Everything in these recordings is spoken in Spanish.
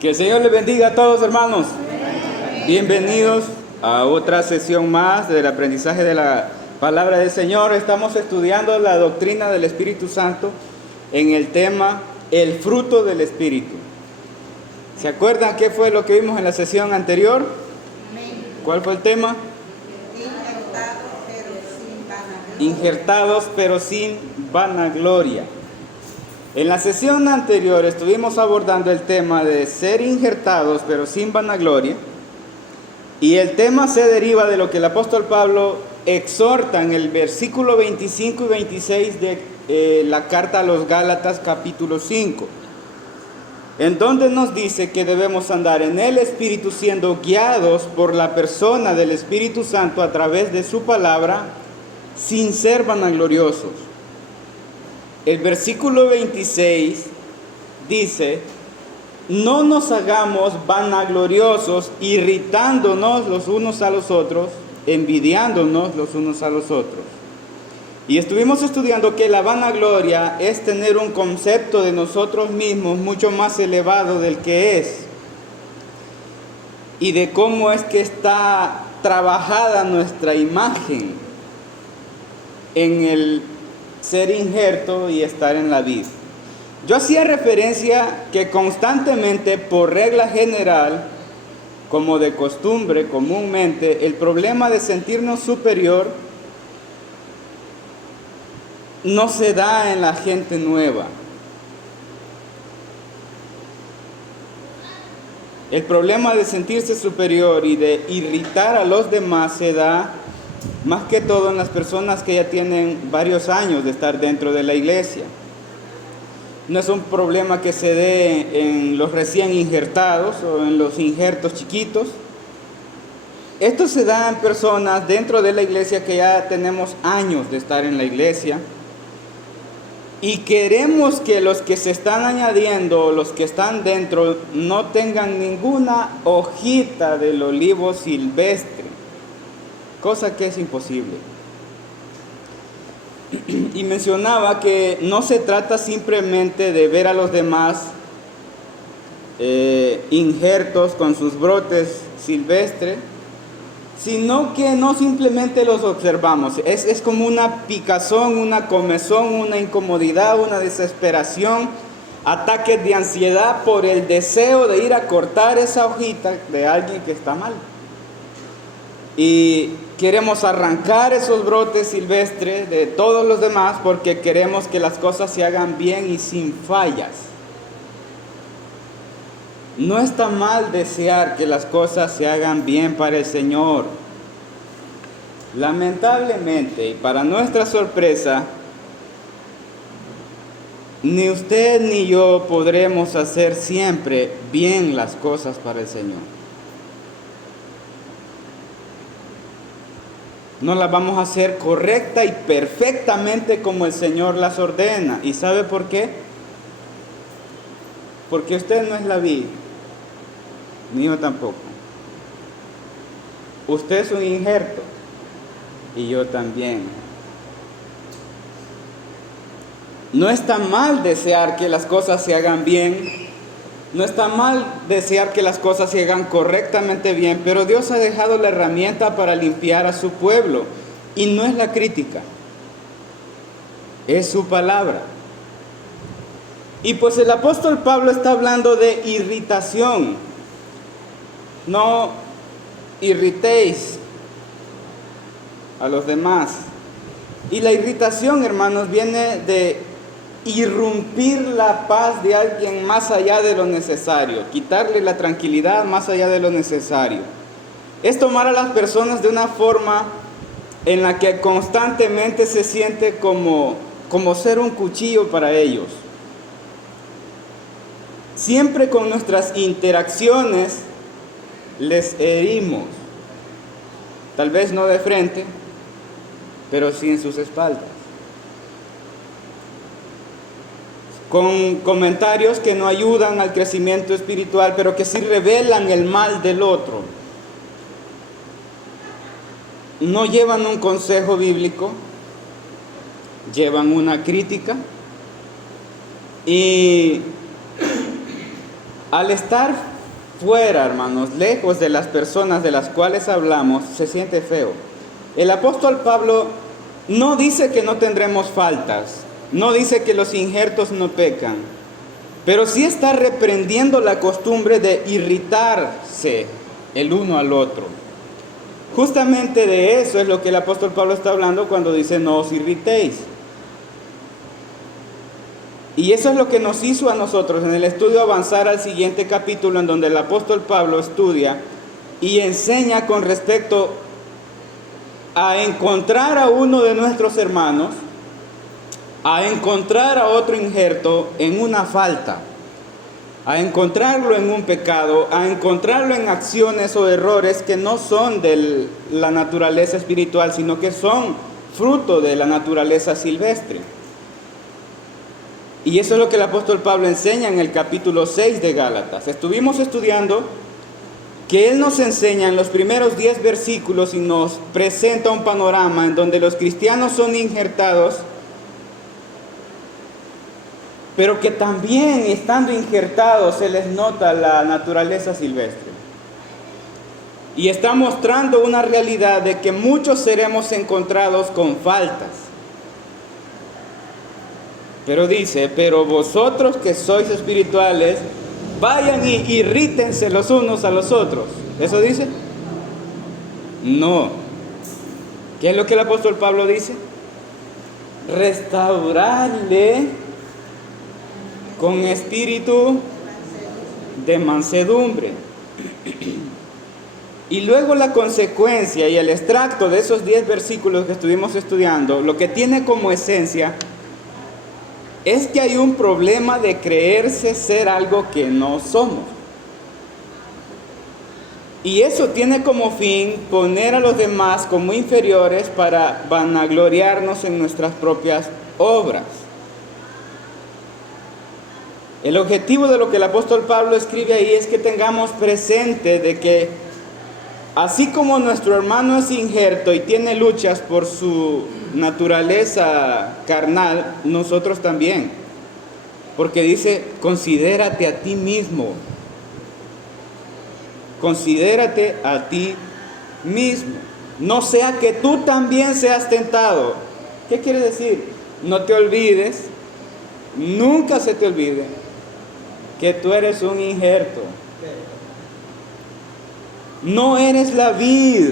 Que el Señor les bendiga a todos, hermanos. Bienvenidos a otra sesión más del aprendizaje de la palabra del Señor. Estamos estudiando la doctrina del Espíritu Santo en el tema el fruto del Espíritu. ¿Se acuerdan qué fue lo que vimos en la sesión anterior? ¿Cuál fue el tema? Injertados pero sin vanagloria. En la sesión anterior estuvimos abordando el tema de ser injertados pero sin vanagloria, y el tema se deriva de lo que el apóstol Pablo exhorta en el versículo 25 y 26 de la carta a los Gálatas capítulo 5, en donde nos dice que debemos andar en el Espíritu siendo guiados por la persona del Espíritu Santo a través de su palabra, sin ser vanagloriosos. El versículo 26 dice: no nos hagamos vanagloriosos, irritándonos los unos a los otros, envidiándonos los unos a los otros. Y estuvimos estudiando que la vanagloria es tener un concepto de nosotros mismos mucho más elevado del que es, y de cómo es que está trabajada nuestra imagen en el ser injerto y estar en la vid. Yo hacía referencia que constantemente, por regla general, como de costumbre, comúnmente, el problema de sentirnos superior no se da en la gente nueva. El problema de sentirse superior y de irritar a los demás se da más que todo en las personas que ya tienen varios años de estar dentro de la iglesia. No es un problema que se dé en los recién injertados o en los injertos chiquitos. Esto se da en personas dentro de la iglesia que ya tenemos años de estar en la iglesia, y queremos que los que se están añadiendo, los que están dentro, no tengan ninguna hojita del olivo silvestre, cosa que es imposible. Y mencionaba que no se trata simplemente de ver a los demás injertos con sus brotes silvestres, sino que no simplemente los observamos. Es como una picazón, una comezón, una incomodidad, una desesperación, ataques de ansiedad por el deseo de ir a cortar esa hojita de alguien que está mal. Y queremos arrancar esos brotes silvestres de todos los demás porque queremos que las cosas se hagan bien y sin fallas. No está mal desear que las cosas se hagan bien para el Señor. Lamentablemente, y para nuestra sorpresa, ni usted ni yo podremos hacer siempre bien las cosas para el Señor. No las vamos a hacer correcta y perfectamente como el Señor las ordena. ¿Y sabe por qué? Porque usted no es la vid, ni yo tampoco. Usted es un injerto y yo también. No está mal desear que las cosas se hagan bien. No está mal desear que las cosas se hagan correctamente bien, pero Dios ha dejado la herramienta para limpiar a su pueblo, y no es la crítica, es su palabra. Y pues el apóstol Pablo está hablando de irritación. No irritéis a los demás. Y la irritación, hermanos, viene de irrumpir la paz de alguien más allá de lo necesario, quitarle la tranquilidad más allá de lo necesario. Es tomar a las personas de una forma en la que constantemente se siente como ser un cuchillo para ellos. Siempre con nuestras interacciones les herimos, tal vez no de frente, pero sí en sus espaldas, con comentarios que no ayudan al crecimiento espiritual, pero que sí revelan el mal del otro. No llevan un consejo bíblico, llevan una crítica, y Al estar fuera, hermanos, lejos de las personas de las cuales hablamos, se siente feo. El apóstol Pablo no dice que no tendremos faltas, no dice que los injertos no pecan, pero sí está reprendiendo la costumbre de irritarse el uno al otro. Justamente de eso es lo que el apóstol Pablo está hablando cuando dice no os irritéis. Y eso es lo que nos hizo a nosotros en el estudio avanzar al siguiente capítulo, en donde el apóstol Pablo estudia y enseña con respecto a encontrar a uno de nuestros hermanos, a encontrar a otro injerto en una falta, a encontrarlo en un pecado, a encontrarlo en acciones o errores que no son de la naturaleza espiritual, sino que son fruto de la naturaleza silvestre. Y eso es lo que el apóstol Pablo enseña en el capítulo 6 de Gálatas. Estuvimos estudiando que él nos enseña en los primeros 10 versículos y nos presenta un panorama en donde los cristianos son injertados, pero que también estando injertados se les nota la naturaleza silvestre. Y está mostrando una realidad de que muchos seremos encontrados con faltas. Pero dice, pero vosotros que sois espirituales, vayan y irrítense los unos a los otros. ¿Eso dice? No. ¿Qué es lo que el apóstol Pablo dice? Restaurarle con espíritu de mansedumbre. Y luego la consecuencia y el extracto de esos 10 versículos que estuvimos estudiando, lo que tiene como esencia es que hay un problema de creerse ser algo que no somos. Y eso tiene como fin poner a los demás como inferiores para vanagloriarnos en nuestras propias obras. El objetivo de lo que el apóstol Pablo escribe ahí es que tengamos presente de que así como nuestro hermano es injerto y tiene luchas por su naturaleza carnal, nosotros también. Porque dice, considérate a ti mismo. Considérate a ti mismo. No sea que tú también seas tentado. ¿Qué quiere decir? No te olvides, nunca se te olvide que tú eres un injerto. No eres la vid.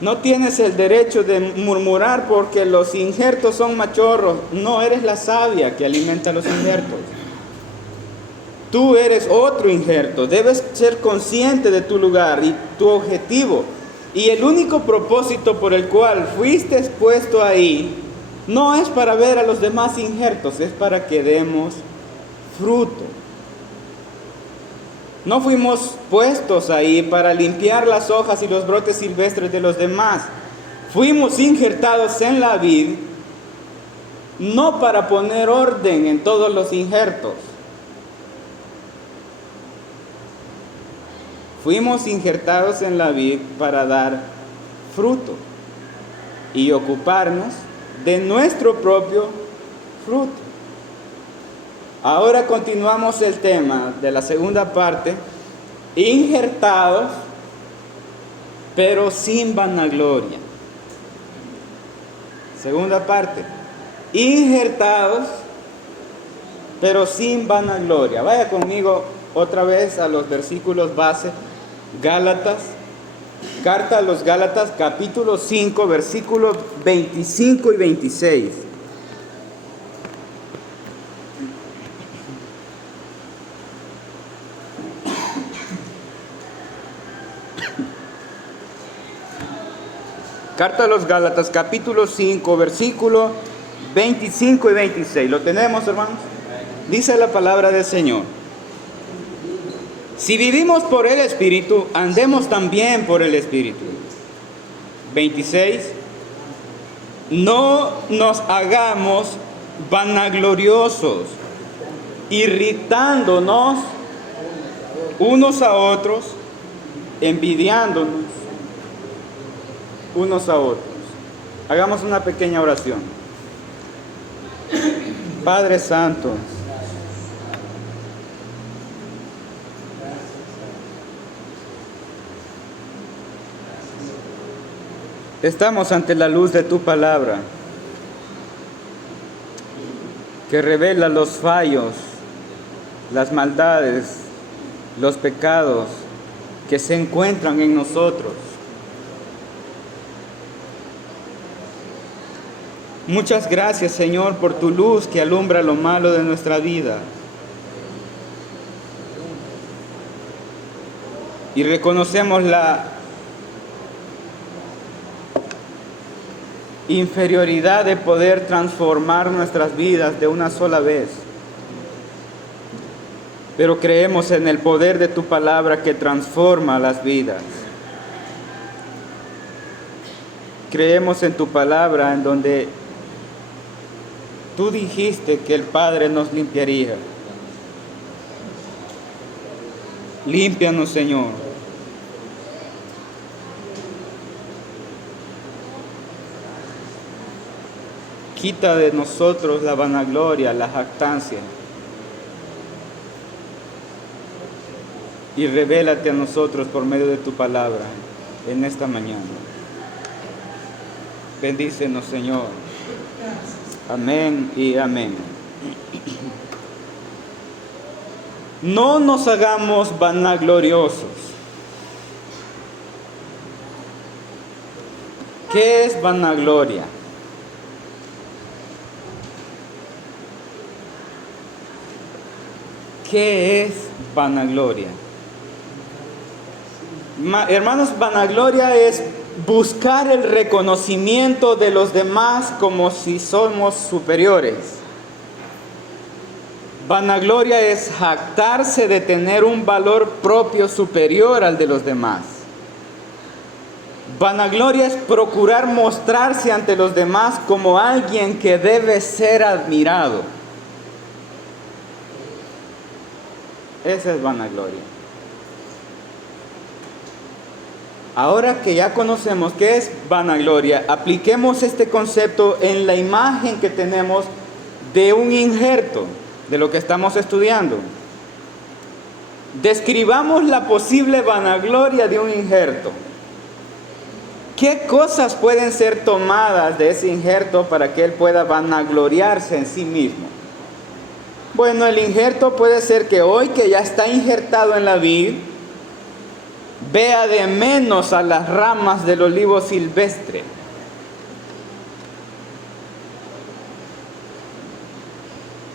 No tienes el derecho de murmurar porque los injertos son machorros. No eres la savia que alimenta a los injertos. Tú eres otro injerto. Debes ser consciente de tu lugar y tu objetivo. Y el único propósito por el cual fuiste puesto ahí no es para ver a los demás injertos, es para que demos fruto. No fuimos puestos ahí para limpiar las hojas y los brotes silvestres de los demás. Fuimos injertados en la vid, no para poner orden en todos los injertos. Fuimos injertados en la vid para dar fruto y ocuparnos de nuestro propio fruto. Ahora continuamos el tema de la segunda parte, injertados, pero sin vanagloria. Segunda parte, injertados, pero sin vanagloria. Vaya conmigo otra vez a los versículos base, Gálatas, carta a los Gálatas, capítulo 5, versículos 25 y 26. Carta a los Gálatas, capítulo 5, versículo 25 y 26. ¿Lo tenemos, hermanos? Dice la palabra del Señor. Si vivimos por el Espíritu, andemos también por el Espíritu. 26. No nos hagamos vanagloriosos, irritándonos unos a otros, envidiándonos unos a otros. Hagamos una pequeña oración. Padre Santo, Estamos ante la luz de tu palabra, que revela los fallos, las maldades, los pecados que se encuentran en nosotros. Muchas gracias, Señor, por tu luz que alumbra lo malo de nuestra vida. Y reconocemos la inferioridad de poder transformar nuestras vidas de una sola vez. Pero creemos en el poder de tu palabra que transforma las vidas. Creemos en tu palabra en donde tú dijiste que el Padre nos limpiaría. Límpianos, Señor. Quita de nosotros la vanagloria, la jactancia. Y revélate a nosotros por medio de tu palabra en esta mañana. Bendícenos, Señor. Amén y amén. No nos hagamos vanagloriosos. ¿Qué es vanagloria? ¿Qué es vanagloria? Hermanos, vanagloria es buscar el reconocimiento de los demás como si somos superiores. Vanagloria es jactarse de tener un valor propio superior al de los demás. Vanagloria es procurar mostrarse ante los demás como alguien que debe ser admirado. Esa es vanagloria. Ahora que ya conocemos qué es vanagloria, apliquemos este concepto en la imagen que tenemos de un injerto, de lo que estamos estudiando. Describamos la posible vanagloria de un injerto. ¿Qué cosas pueden ser tomadas de ese injerto para que él pueda vanagloriarse en sí mismo? Bueno, el injerto puede ser que hoy que ya está injertado en la vid, vea de menos a las ramas del olivo silvestre.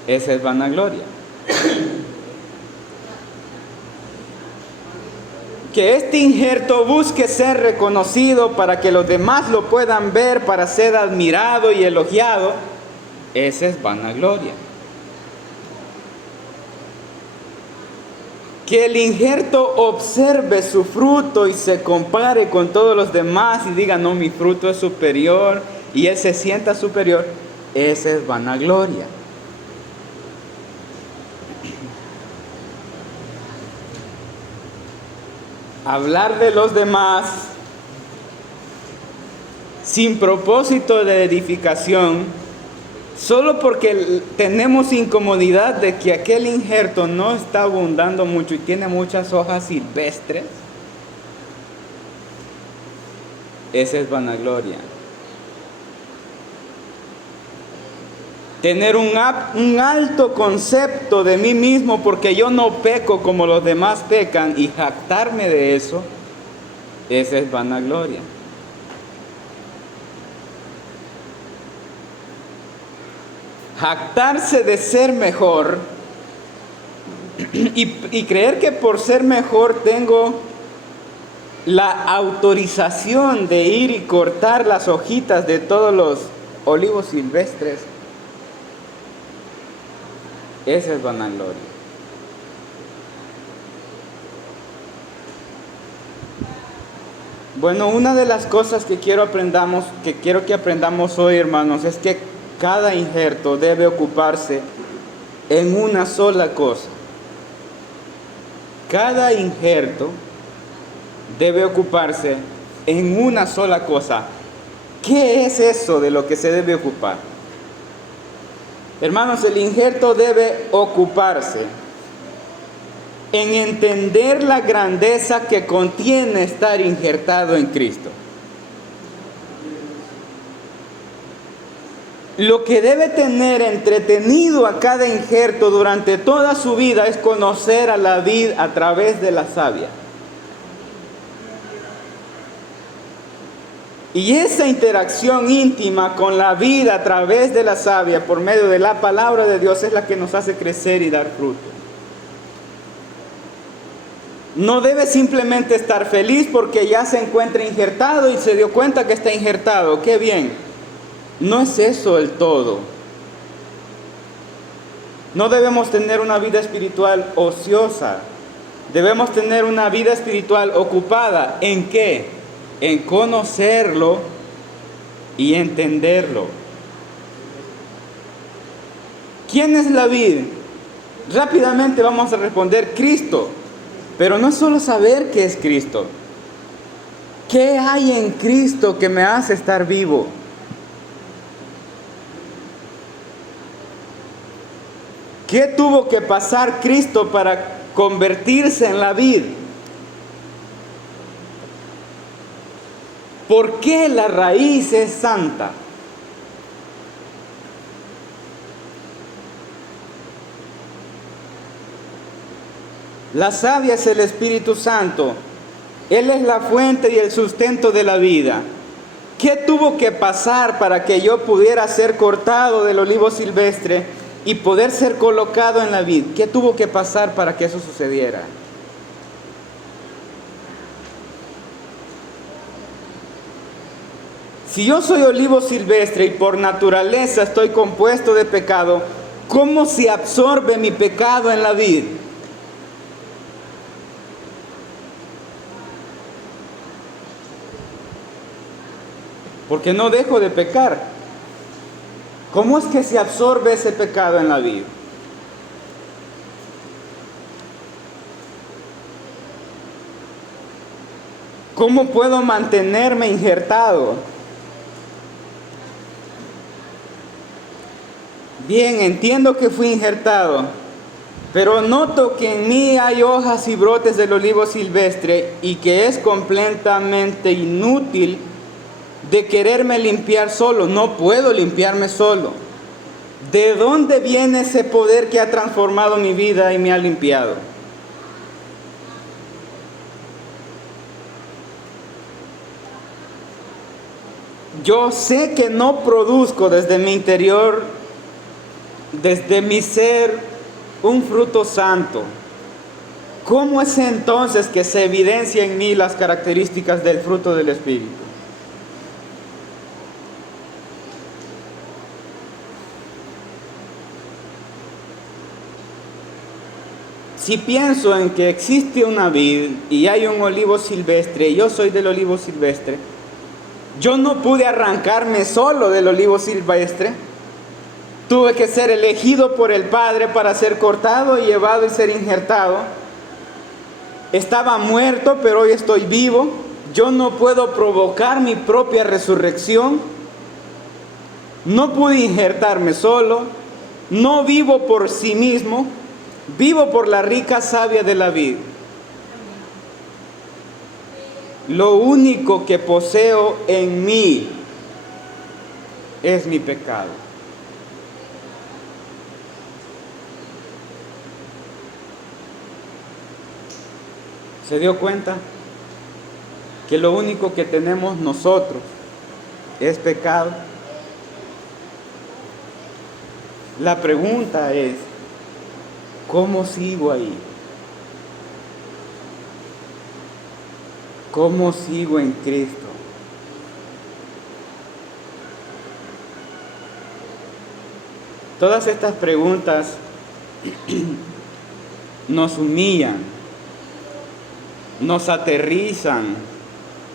Esa es vanagloria. Que este injerto busque ser reconocido para que los demás lo puedan ver, para ser admirado y elogiado. Esa es vanagloria. Que el injerto observe su fruto y se compare con todos los demás y diga, no, mi fruto es superior, y él se sienta superior. Esa es vanagloria. Hablar de los demás sin propósito de edificación, solo porque tenemos incomodidad de que aquel injerto no está abundando mucho y tiene muchas hojas silvestres, esa es vanagloria. Tener un alto concepto de mí mismo porque yo no peco como los demás pecan y jactarme de eso, esa es vanagloria. Jactarse de ser mejor y creer que por ser mejor tengo la autorización de ir y cortar las hojitas de todos los olivos silvestres, esa es vanagloria. Bueno, una de las cosas que quiero que aprendamos hoy, hermanos, es que cada injerto debe ocuparse en una sola cosa. Cada injerto debe ocuparse en una sola cosa. ¿Qué es eso de lo que se debe ocupar? Hermanos, el injerto debe ocuparse en entender la grandeza que contiene estar injertado en Cristo. Lo que debe tener entretenido a cada injerto durante toda su vida es conocer a la vid a través de la savia. Y esa interacción íntima con la vida a través de la savia, por medio de la palabra de Dios, es la que nos hace crecer y dar fruto. No debe simplemente estar feliz porque ya se encuentra injertado y se dio cuenta que está injertado. ¡Qué bien! No es eso el todo. No debemos tener una vida espiritual ociosa. Debemos tener una vida espiritual ocupada. ¿En qué? En conocerlo y entenderlo. ¿Quién es la vid? Rápidamente vamos a responder: Cristo. Pero no es solo saber qué es Cristo. ¿Qué hay en Cristo que me hace estar vivo? ¿Qué tuvo que pasar Cristo para convertirse en la vid? ¿Por qué la raíz es santa? La savia es el Espíritu Santo. Él es la fuente y el sustento de la vida. ¿Qué tuvo que pasar para que yo pudiera ser cortado del olivo silvestre y poder ser colocado en la vid? ¿Qué tuvo que pasar para que eso sucediera? Si yo soy olivo silvestre y por naturaleza estoy compuesto de pecado, ¿cómo se absorbe mi pecado en la vid? Porque no dejo de pecar. ¿Cómo es que se absorbe ese pecado en la vid? ¿Cómo puedo mantenerme injertado? Bien, entiendo que fui injertado, pero noto que en mí hay hojas y brotes del olivo silvestre y que es completamente inútil de quererme limpiar solo. No puedo limpiarme solo. ¿De dónde viene ese poder que ha transformado mi vida y me ha limpiado? Yo sé que no produzco desde mi interior, desde mi ser, un fruto santo. ¿Cómo es entonces que se evidencia en mí las características del fruto del Espíritu? Si pienso en que existe una vid y hay un olivo silvestre, y yo soy del olivo silvestre, yo no pude arrancarme solo del olivo silvestre. Tuve que ser elegido por el Padre para ser cortado y llevado y ser injertado. Estaba muerto, pero hoy estoy vivo. Yo no puedo provocar mi propia resurrección. No pude injertarme solo. No vivo por sí mismo. Vivo por la rica savia de la vid. Lo único que poseo en mí es mi pecado. ¿Se dio cuenta? Que lo único que tenemos nosotros es pecado. La pregunta es: ¿cómo sigo ahí? ¿Cómo sigo en Cristo? Todas estas preguntas nos humillan, nos aterrizan,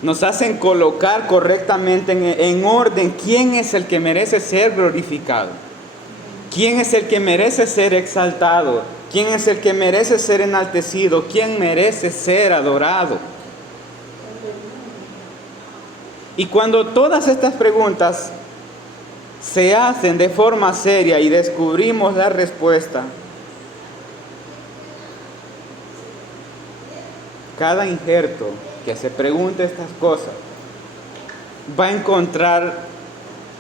nos hacen colocar correctamente en orden quién es el que merece ser glorificado, quién es el que merece ser exaltado, quién es el que merece ser enaltecido, quién merece ser adorado. Y cuando todas estas preguntas se hacen de forma seria y descubrimos la respuesta, cada injerto que se pregunte estas cosas va a encontrar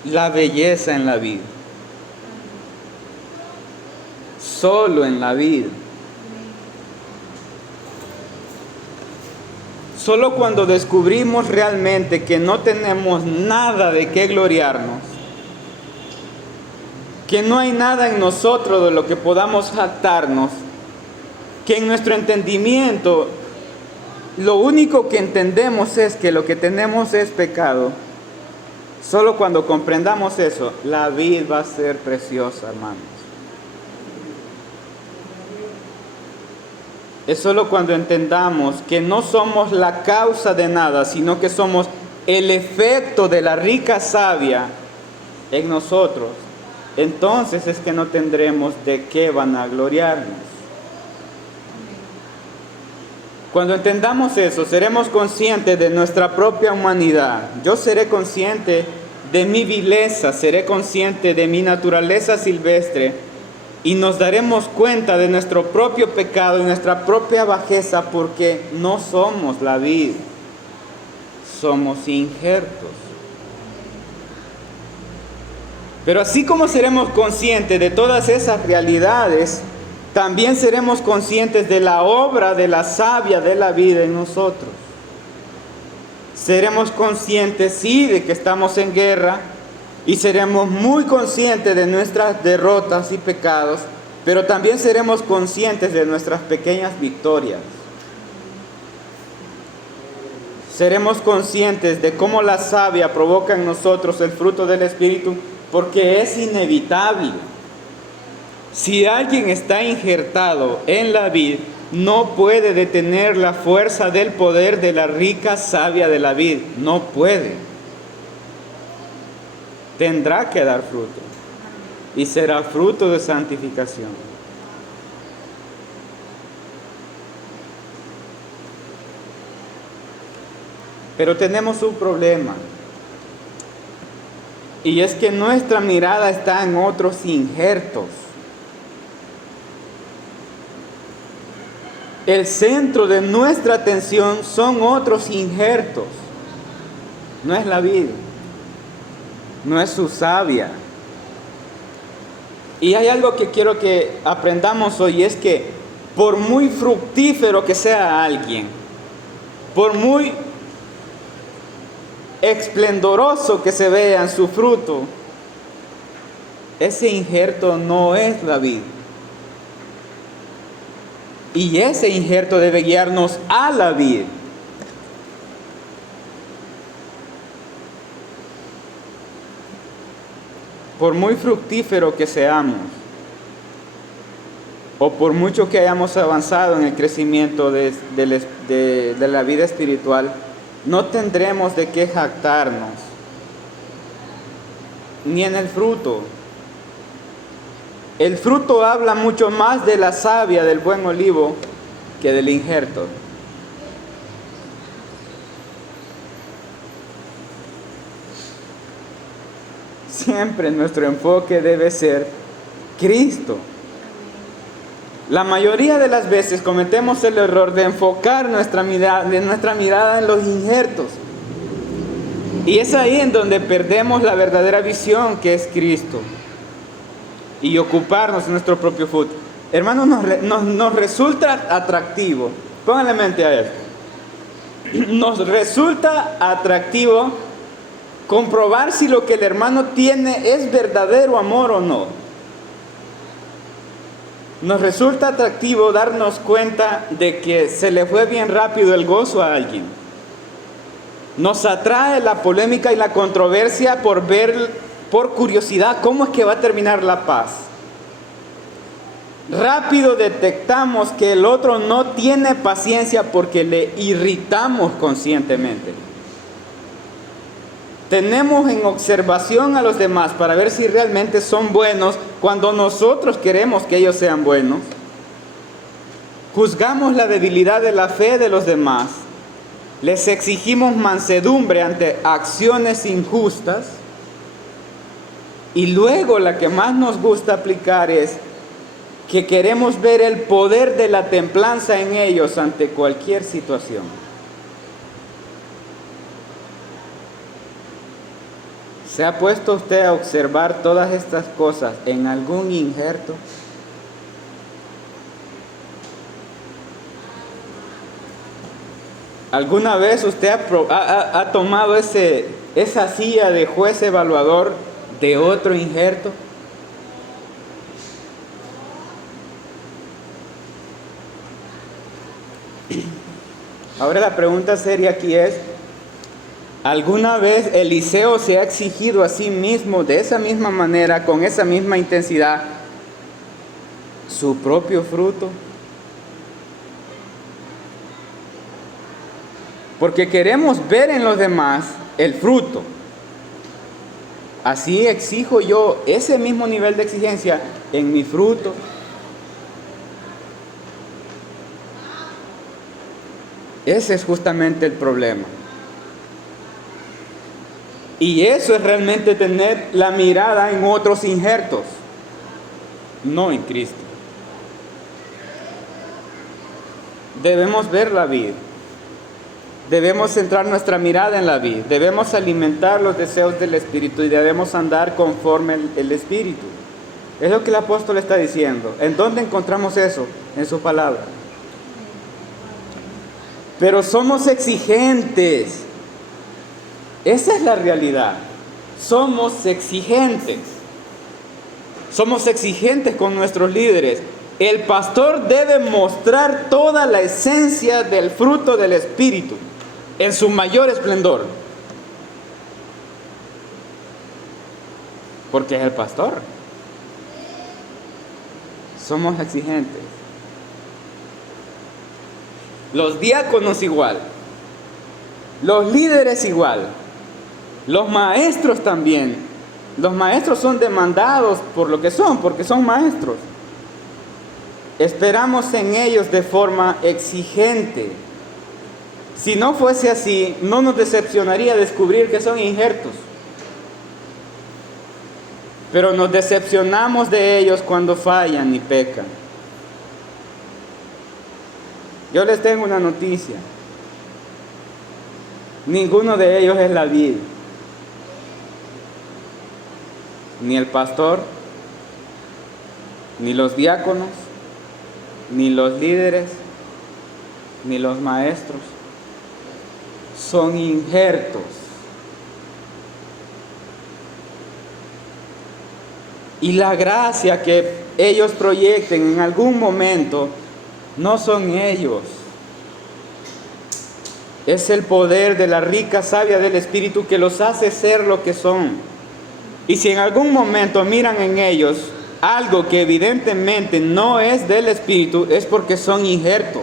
la belleza en la vida. Solo en la vida. Solo cuando descubrimos realmente que no tenemos nada de qué gloriarnos, que no hay nada en nosotros de lo que podamos jactarnos, que en nuestro entendimiento lo único que entendemos es que lo que tenemos es pecado. Solo cuando comprendamos eso, la vida va a ser preciosa, hermanos. Es solo cuando entendamos que no somos la causa de nada, sino que somos el efecto de la rica savia en nosotros. Entonces es que no tendremos de qué vanagloriarnos. Cuando entendamos eso, seremos conscientes de nuestra propia humanidad. Yo seré consciente de mi vileza, seré consciente de mi naturaleza silvestre y nos daremos cuenta de nuestro propio pecado y nuestra propia bajeza, porque no somos la vid, somos injertos. Pero así como seremos conscientes de todas esas realidades, también seremos conscientes de la obra de la savia de la vida en nosotros. Seremos conscientes, sí, de que estamos en guerra, y seremos muy conscientes de nuestras derrotas y pecados, pero también seremos conscientes de nuestras pequeñas victorias. Seremos conscientes de cómo la savia provoca en nosotros el fruto del Espíritu, porque es inevitable. Si alguien está injertado en la vid, no puede detener la fuerza del poder de la rica savia de la vid. No puede. Tendrá que dar fruto. Y será fruto de santificación. Pero tenemos un problema. Y es que nuestra mirada está en otros injertos. El centro de nuestra atención son otros injertos. No es la vid, no es su savia. Y hay algo que quiero que aprendamos hoy, es que por muy fructífero que sea alguien, por muy esplendoroso que se vea en su fruto, ese injerto no es la vid. Y ese injerto debe guiarnos a la vid. Por muy fructífero que seamos, o por mucho que hayamos avanzado en el crecimiento de la vida espiritual, no tendremos de qué jactarnos, ni en el fruto. El fruto habla mucho más de la savia del buen olivo que del injerto. Siempre nuestro enfoque debe ser Cristo. La mayoría de las veces cometemos el error de enfocar nuestra mirada en los injertos. Y es ahí en donde perdemos la verdadera visión, que es Cristo. Y ocuparnos de nuestro propio fruto. Hermanos, nos resulta atractivo. Pónganle mente a esto. Nos resulta atractivo comprobar si lo que el hermano tiene es verdadero amor o no. Nos resulta atractivo darnos cuenta de que se le fue bien rápido el gozo a alguien. Nos atrae la polémica y la controversia por ver, por curiosidad, cómo es que va a terminar la paz. Rápido detectamos que el otro no tiene paciencia porque le irritamos conscientemente. Tenemos en observación a los demás para ver si realmente son buenos cuando nosotros queremos que ellos sean buenos. Juzgamos la debilidad de la fe de los demás. Les exigimos mansedumbre ante acciones injustas. Y luego la que más nos gusta aplicar es que queremos ver el poder de la templanza en ellos ante cualquier situación. ¿Se ha puesto usted a observar todas estas cosas en algún injerto? ¿Alguna vez usted ha tomado esa silla de juez evaluador de otro injerto? Ahora la pregunta seria aquí es, ¿alguna vez Eliseo se ha exigido a sí mismo de esa misma manera, con esa misma intensidad, su propio fruto? Porque queremos ver en los demás el fruto. Así exijo yo ese mismo nivel de exigencia en mi fruto. Ese es justamente el problema. Y eso es realmente tener la mirada en otros injertos, no en Cristo. Debemos ver la vid. Debemos centrar nuestra mirada en la vid. Debemos alimentar los deseos del Espíritu y debemos andar conforme el Espíritu. Es lo que el apóstol está diciendo. ¿En dónde encontramos eso? En su palabra. Pero somos exigentes. Esa es la realidad. Somos exigentes. Somos exigentes con nuestros líderes. El pastor debe mostrar toda la esencia del fruto del Espíritu en su mayor esplendor. Porque es el pastor. Somos exigentes. Los diáconos igual. Los líderes igual. Los maestros también. Los maestros son demandados por lo que son, porque son maestros. Esperamos en ellos de forma exigente. Si no fuese así, no nos decepcionaría descubrir que son injertos. Pero nos decepcionamos de ellos cuando fallan y pecan. Yo les tengo una noticia. Ninguno de ellos es la vid. Ni el pastor, ni los diáconos, ni los líderes, ni los maestros. Son injertos. Y la gracia que ellos proyecten en algún momento no son ellos. Es el poder de la rica savia del Espíritu que los hace ser lo que son. Y si en algún momento miran en ellos algo que evidentemente no es del Espíritu, es porque son injertos.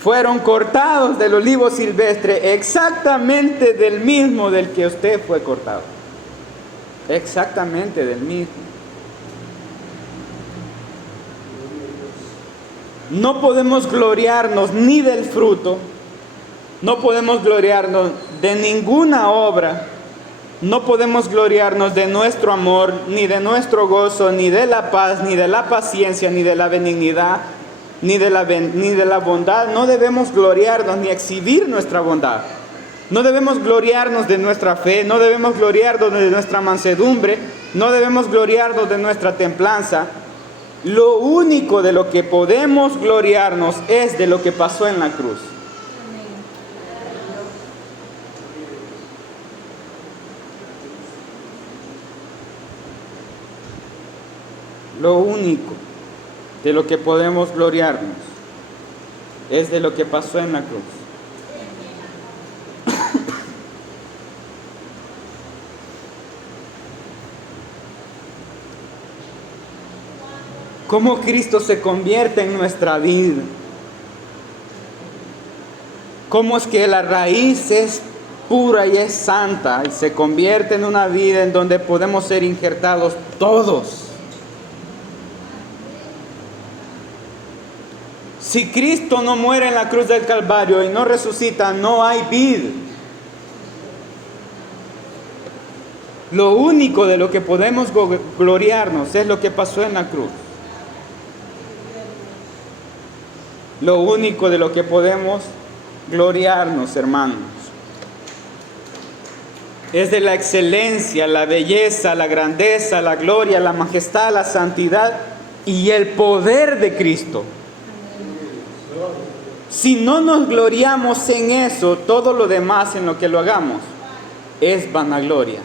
Fueron cortados del olivo silvestre exactamente del mismo del que usted fue cortado. Exactamente del mismo. No podemos gloriarnos ni del fruto, no podemos gloriarnos de ninguna obra, no podemos gloriarnos de nuestro amor, ni de nuestro gozo, ni de la paz, ni de la paciencia, ni de la benignidad, ni de la bondad. No debemos gloriarnos ni exhibir nuestra bondad. No debemos gloriarnos de nuestra fe, no debemos gloriarnos de nuestra mansedumbre, no debemos gloriarnos de nuestra templanza. Lo único de lo que podemos gloriarnos es de lo que pasó en la cruz. Lo único de lo que podemos gloriarnos es de lo que pasó en la cruz. Cómo Cristo se convierte en nuestra vida. Cómo es que la raíz es pura y es santa y se convierte en una vida en donde podemos ser injertados todos. Si Cristo no muere en la cruz del Calvario y no resucita, no hay vida. Lo único de lo que podemos gloriarnos es lo que pasó en la cruz. Lo único de lo que podemos gloriarnos, hermanos. es de la excelencia, la belleza, la grandeza, la gloria, la majestad, la santidad y el poder de Cristo. Si no nos gloriamos en eso, todo lo demás en lo que lo hagamos es vanagloria.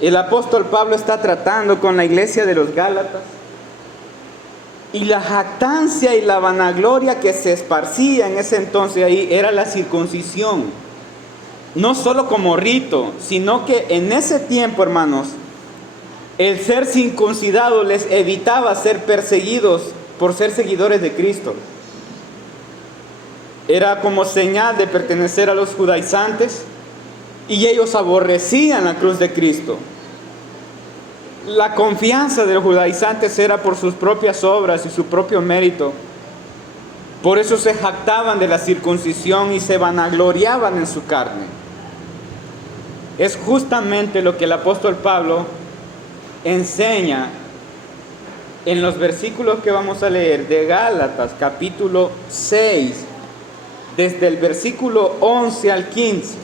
El apóstol Pablo está tratando con la iglesia de los Gálatas, y la jactancia y la vanagloria que se esparcía en ese entonces ahí era la circuncisión. No solo como rito, sino que en ese tiempo, hermanos, el ser circuncidado les evitaba ser perseguidos por ser seguidores de Cristo. Era como señal de pertenecer a los judaizantes, y ellos aborrecían la cruz de Cristo. La confianza de los judaizantes era por sus propias obras y su propio mérito. Por eso se jactaban de la circuncisión y se vanagloriaban en su carne. Es justamente lo que el apóstol Pablo enseña en los versículos que vamos a leer de Gálatas capítulo 6, desde el versículo 11 al 15.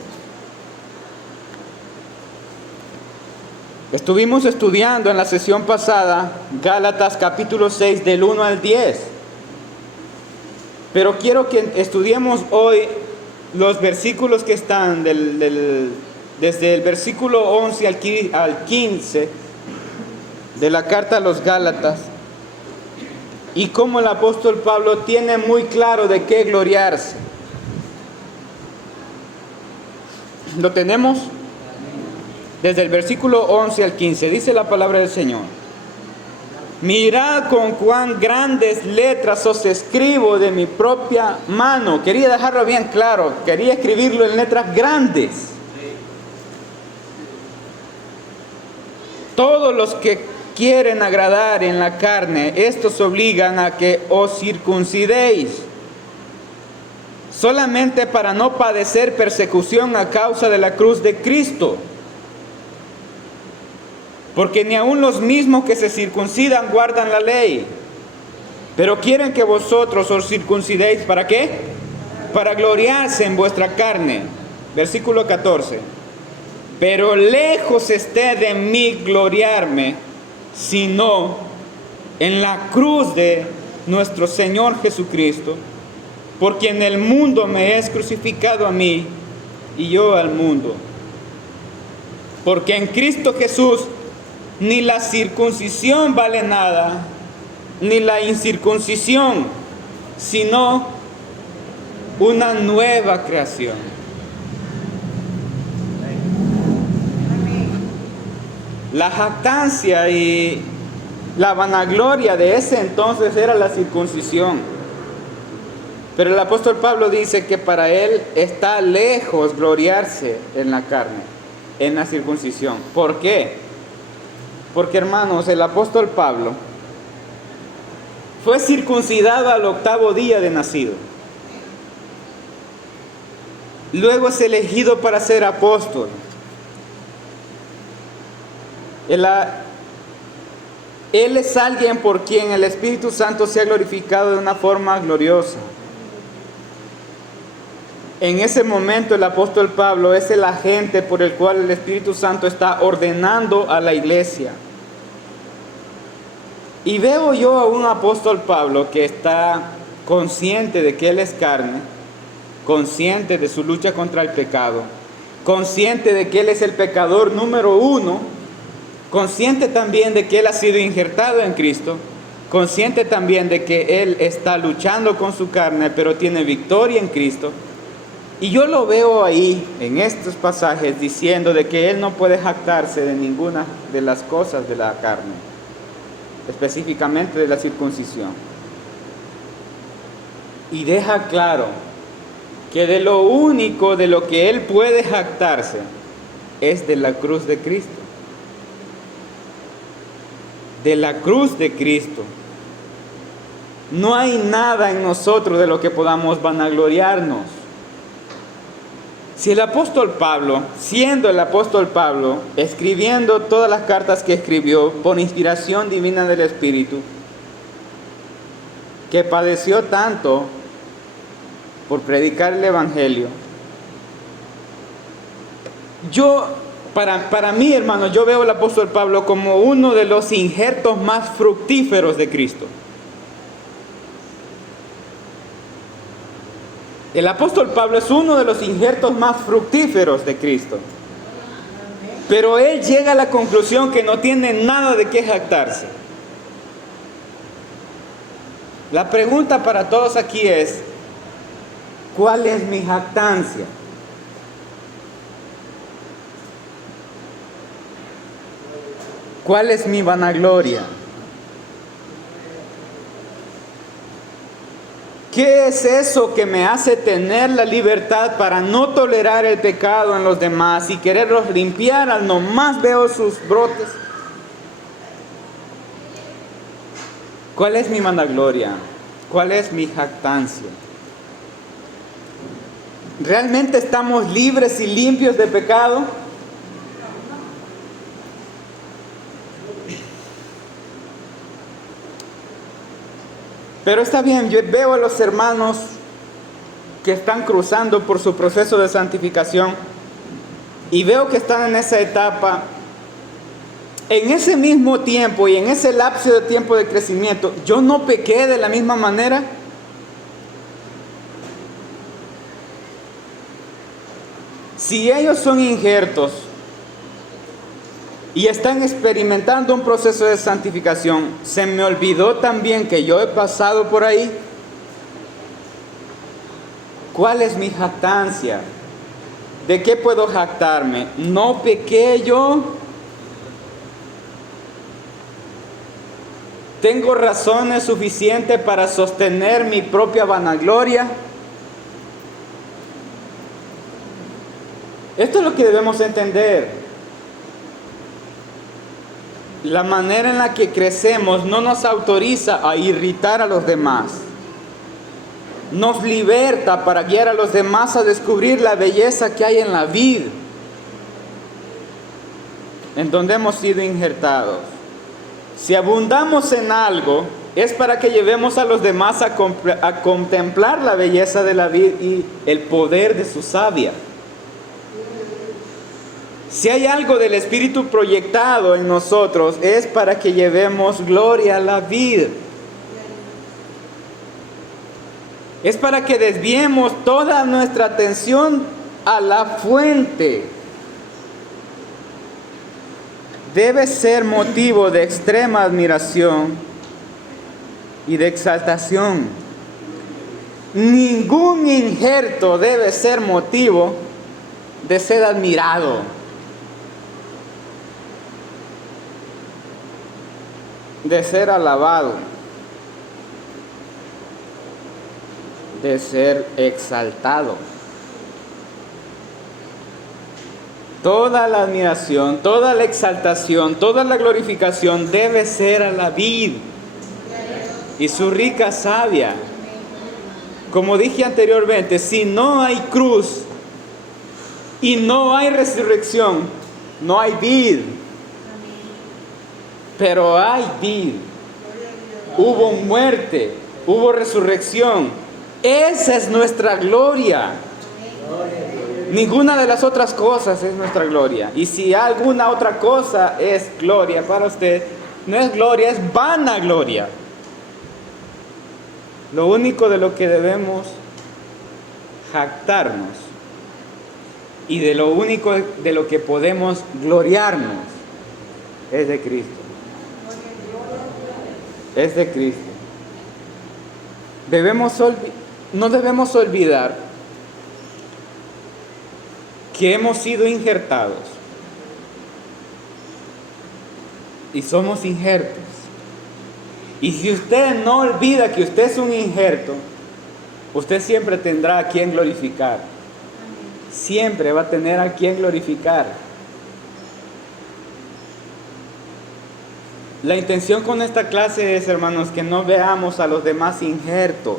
Estuvimos estudiando en la sesión pasada Gálatas capítulo 6 del 1 al 10. Pero quiero que estudiemos hoy los versículos que están desde el versículo 11 al 15 de la carta a los Gálatas, y cómo el apóstol Pablo tiene muy claro de qué gloriarse. ¿Lo tenemos? Desde el versículo 11 al 15, dice la palabra del Señor: mirad con cuán grandes letras os escribo de mi propia mano. Quería dejarlo bien claro, quería escribirlo en letras grandes. Todos los que quieren agradar en la carne, estos obligan a que os circuncidéis, solamente para no padecer persecución a causa de la cruz de Cristo. Porque ni aun los mismos que se circuncidan guardan la ley, pero quieren que vosotros os circuncidéis. ¿Para qué? Para gloriarse en vuestra carne. Versículo 14. Pero lejos esté de mí gloriarme, sino en la cruz de nuestro Señor Jesucristo, por quien el mundo me es crucificado a mí y yo al mundo. Porque en Cristo Jesús ni la circuncisión vale nada, ni la incircuncisión, sino una nueva creación. La jactancia y la vanagloria de ese entonces era la circuncisión. Pero el apóstol Pablo dice que para él está lejos gloriarse en la carne, en la circuncisión. ¿Por qué? Porque, hermanos, el apóstol Pablo fue circuncidado al 8º día de nacido. Luego es elegido para ser apóstol. Él es alguien por quien el Espíritu Santo se ha glorificado de una forma gloriosa. En ese momento el apóstol Pablo es el agente por el cual el Espíritu Santo está ordenando a la iglesia. Y veo yo a un apóstol Pablo que está consciente de que él es carne, consciente de su lucha contra el pecado, consciente de que él es el pecador número 1, consciente también de que él ha sido injertado en Cristo, consciente también de que él está luchando con su carne, pero tiene victoria en Cristo. Y yo lo veo ahí, en estos pasajes, diciendo de que él no puede jactarse de ninguna de las cosas de la carne, específicamente de la circuncisión. Y deja claro que de lo único de lo que él puede jactarse es de la cruz de Cristo. De la cruz de Cristo. No hay nada en nosotros de lo que podamos vanagloriarnos. Si el apóstol Pablo, siendo el apóstol Pablo, escribiendo todas las cartas que escribió por inspiración divina del Espíritu, que padeció tanto por predicar el Evangelio, Para mí, hermano, yo veo al apóstol Pablo como uno de los injertos más fructíferos de Cristo. El apóstol Pablo es uno de los injertos más fructíferos de Cristo. Pero él llega a la conclusión que no tiene nada de qué jactarse. La pregunta para todos aquí es, ¿cuál es mi jactancia? ¿Cuál es mi vanagloria? ¿Qué es eso que me hace tener la libertad para no tolerar el pecado en los demás y quererlos limpiar al nomás veo sus brotes? ¿Cuál es mi vanagloria? ¿Cuál es mi jactancia? ¿Realmente estamos libres y limpios de pecado? Pero está bien, yo veo a los hermanos que están cruzando por su proceso de santificación y veo que están en esa etapa. En ese mismo tiempo y en ese lapso de tiempo de crecimiento, yo no pequé de la misma manera. Si ellos son injertos y están experimentando un proceso de santificación, se me olvidó también que yo he pasado por ahí. ¿Cuál es mi jactancia? ¿De qué puedo jactarme? ¿No pequé yo? ¿Tengo razones suficientes para sostener mi propia vanagloria? Esto es lo que debemos entender. La manera en la que crecemos no nos autoriza a irritar a los demás. Nos liberta para guiar a los demás a descubrir la belleza que hay en la vid, en donde hemos sido injertados. Si abundamos en algo, es para que llevemos a los demás a contemplar la belleza de la vid y el poder de su savia. Si hay algo del Espíritu proyectado en nosotros, es para que llevemos gloria a la vid. Es para que desviemos toda nuestra atención a la fuente. Debe ser motivo de extrema admiración y de exaltación. Ningún injerto debe ser motivo de ser admirado, de ser alabado, de ser exaltado. Toda la admiración, toda la exaltación, toda la glorificación debe ser a la vid y su rica savia. Como dije anteriormente, si no hay cruz y no hay resurrección, no hay vid. Pero hay vid. Hubo muerte, hubo resurrección. Esa es nuestra gloria. Ninguna de las otras cosas es nuestra gloria. Y si alguna otra cosa es gloria para usted, no es gloria, es vanagloria. Lo único de lo que debemos jactarnos y de lo único de lo que podemos gloriarnos es de Cristo. Es de Cristo. No debemos olvidar que hemos sido injertados y somos injertos. Y si usted no olvida que usted es un injerto, usted siempre tendrá a quien glorificar. Siempre va a tener a quien glorificar. La intención con esta clase es, hermanos, que no veamos a los demás injertos.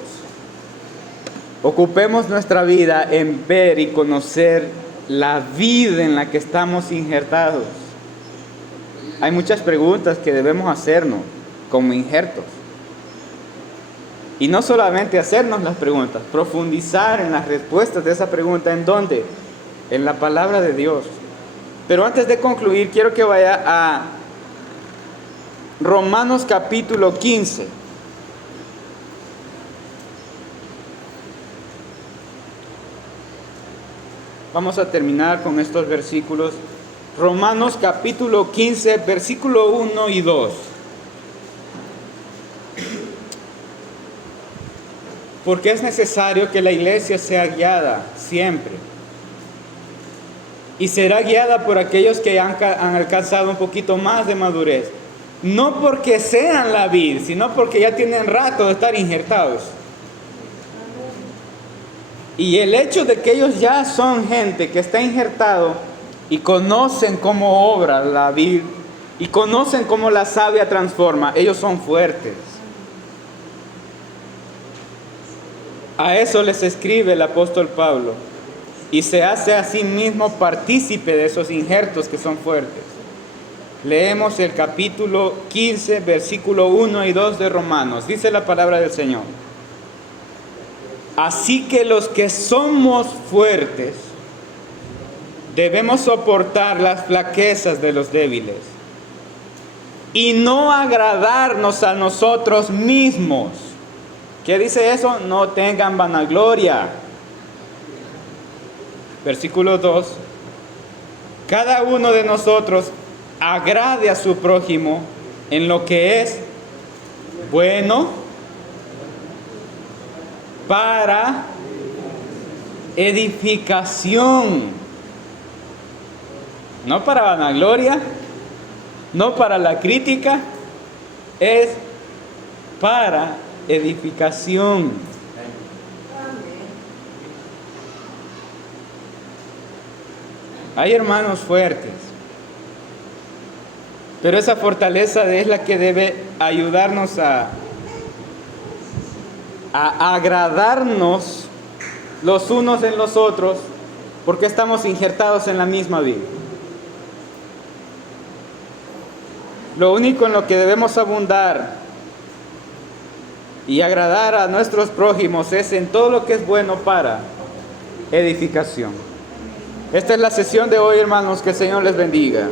Ocupemos nuestra vida en ver y conocer la vida en la que estamos injertados. Hay muchas preguntas que debemos hacernos como injertos. Y no solamente hacernos las preguntas, profundizar en las respuestas de esa pregunta. ¿En dónde? En la palabra de Dios. Pero antes de concluir, quiero que vaya a Romanos capítulo 15. Vamos a terminar con estos versículos. Romanos capítulo 15, versículo 1 y 2. Porque es necesario que la iglesia sea guiada siempre. Y será guiada por aquellos que han alcanzado un poquito más de madurez. No porque sean la vid, sino porque ya tienen rato de estar injertados. Y el hecho de que ellos ya son gente que está injertado y conocen cómo obra la vid y conocen cómo la savia transforma, ellos son fuertes. A eso les escribe el apóstol Pablo y se hace a sí mismo partícipe de esos injertos que son fuertes. Leemos el capítulo 15, versículo 1 y 2 de Romanos. Dice la palabra del Señor. Así que los que somos fuertes debemos soportar las flaquezas de los débiles y no agradarnos a nosotros mismos. ¿Qué dice eso? No tengan vanagloria. Versículo 2. Cada uno de nosotros agrade a su prójimo en lo que es bueno para edificación. No para vanagloria, no para la crítica, es para edificación. Hay hermanos fuertes, pero esa fortaleza es la que debe ayudarnos a agradarnos los unos en los otros, porque estamos injertados en la misma vida. Lo único en lo que debemos abundar y agradar a nuestros prójimos es en todo lo que es bueno para edificación. Esta es la sesión de hoy, hermanos. Que el Señor les bendiga.